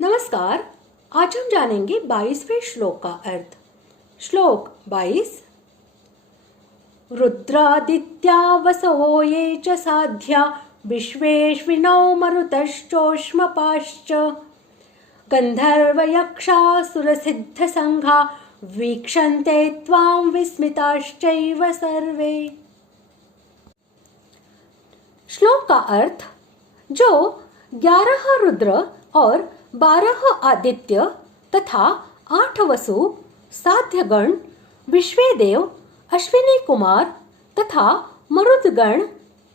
नमस्कार। आज हम जानेंगे 22वें श्लोक का अर्थ। श्लोक 22। रुद्रादित्या वसवो ये च साध्या विश्वेश्विनौ मरुतश्चोष्मपाश्च गन्धर्वयक्षासुरसिद्धसङ्घा वीक्षन्ते त्वां विस्मिताश्चैव सर्वे। श्लोक का अर्थ, जो 11 रुद्र और 12 आदित्य तथा 8 वसु, साध्यगण, विश्वेदेव, अश्विनी कुमार तथा मरुदगण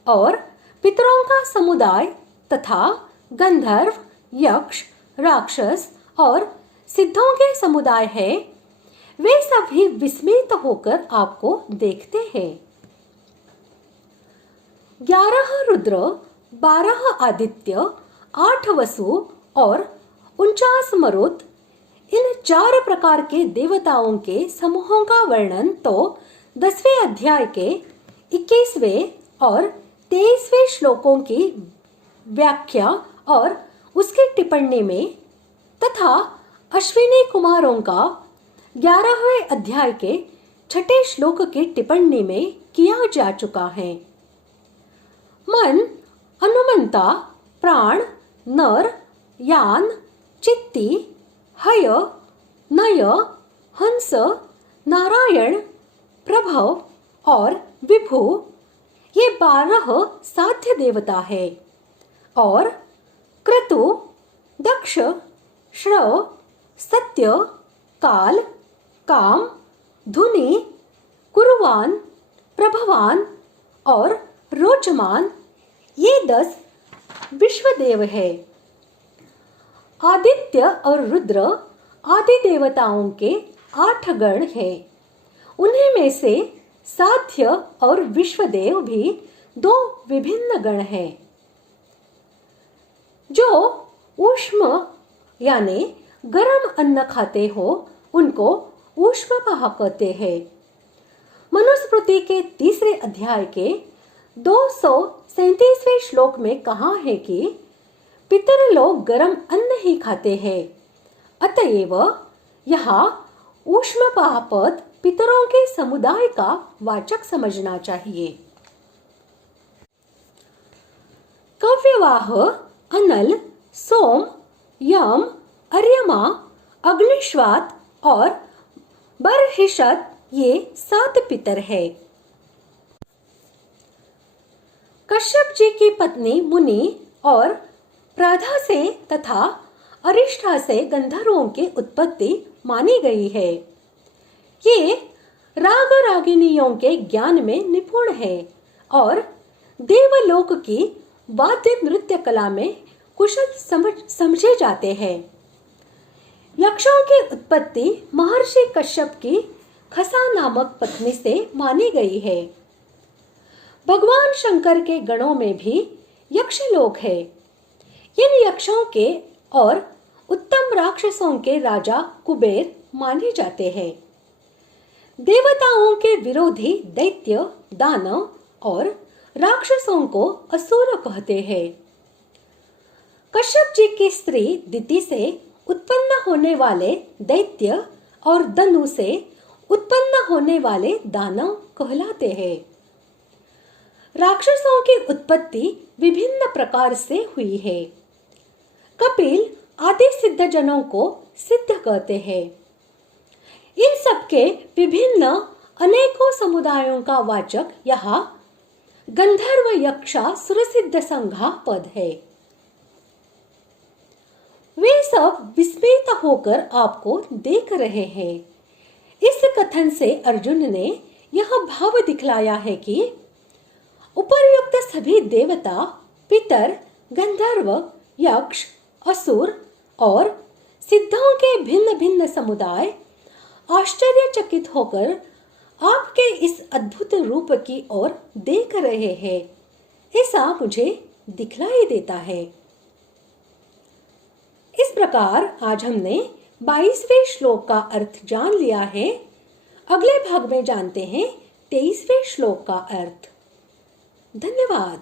और पितरों का समुदाय तथा गंधर्व, यक्ष, राक्षस और सिद्धों के समुदाय है, वे सभी विस्मित होकर आपको देखते हैं। 11 रुद्र, 12 आदित्य, 8 वसु और 49 मरुत, इन 4 प्रकार के देवताओं के समूहों का वर्णन तो 10वें अध्याय के 21वें और 23वें श्लोकों की व्याख्या और उसकी टिप्पणी में तथा अश्विनी कुमारों का 11वें अध्याय के 6ठे श्लोक की टिप्पणी में किया जा चुका है। मन, अनुमंता, प्राण, नर, यान, चित्ती, हय, नय, हंस, नारायण, प्रभव और विभु, ये 12 साध्य देवता है और क्रतु, दक्ष, श्रव, सत्य, काल, काम, धुनि, कुरुवान, प्रभवान और रोचमान, ये 10 विश्वदेव है। आदित्य और रुद्र आदि देवताओं के 8 गण हैं। उन्हीं में से साध्य और विश्वदेव भी 2 विभिन्न गण हैं। जो ऊष्म यानी गर्म अन्न खाते हो उनको ऊष्मपाह कहते हैं। मनुस्मृति के 3 अध्याय के 237वें श्लोक में कहा है कि पितर लोग गर्म अन्न ही खाते हैं, अतएव यहाँ ऊष्मपाह पद पितरों के समुदाय का वाचक समझना चाहिए। कव्यवाह, अनल, सोम, यम, अर्यमा, अग्निश्वात और बर्हिषत, ये 7 पितर है। कश्यप जी की पत्नी मुनि और प्राधा से तथा अरिष्ठा से गंधर्वों की उत्पत्ति मानी गई है। ये राग रागिनियों के ज्ञान में निपुण है और देवलोक की वाद्य नृत्य कला में कुशल समझे जाते हैं। यक्षों की उत्पत्ति महर्षि कश्यप की खसा नामक पत्नी से मानी गई है। भगवान शंकर के गणों में भी यक्ष लोक है। इन यक्षों के और उत्तम राक्षसों के राजा कुबेर माने जाते हैं। देवताओं के विरोधी दैत्य, दानव और राक्षसों को असुर कहते हैं। कश्यप जी की स्त्री दिति से उत्पन्न होने वाले दैत्य और धनु से उत्पन्न होने वाले दानव कहलाते हैं। राक्षसों की उत्पत्ति विभिन्न प्रकार से हुई है। कपिल आदि सिद्ध जनों को सिद्ध कहते हैं। इन सबके विभिन्न अनेकों समुदायों का वाचक यहाँ गंधर्व यक्षा सुरसिद्ध संघा पद है। वे सब विस्मित होकर आपको देख रहे हैं। इस कथन से अर्जुन ने यह भाव दिखलाया है कि उपर्युक्त सभी देवता, पितर, गंधर्व, यक्ष, असुर और सिद्धों के भिन्न भिन्न समुदाय आश्चर्यचकित होकर आपके इस अद्भुत रूप की ओर देख रहे हैं, ऐसा मुझे दिखलाई देता है। इस प्रकार आज हमने 22वें श्लोक का अर्थ जान लिया है। अगले भाग में जानते हैं 23वें श्लोक का अर्थ। धन्यवाद।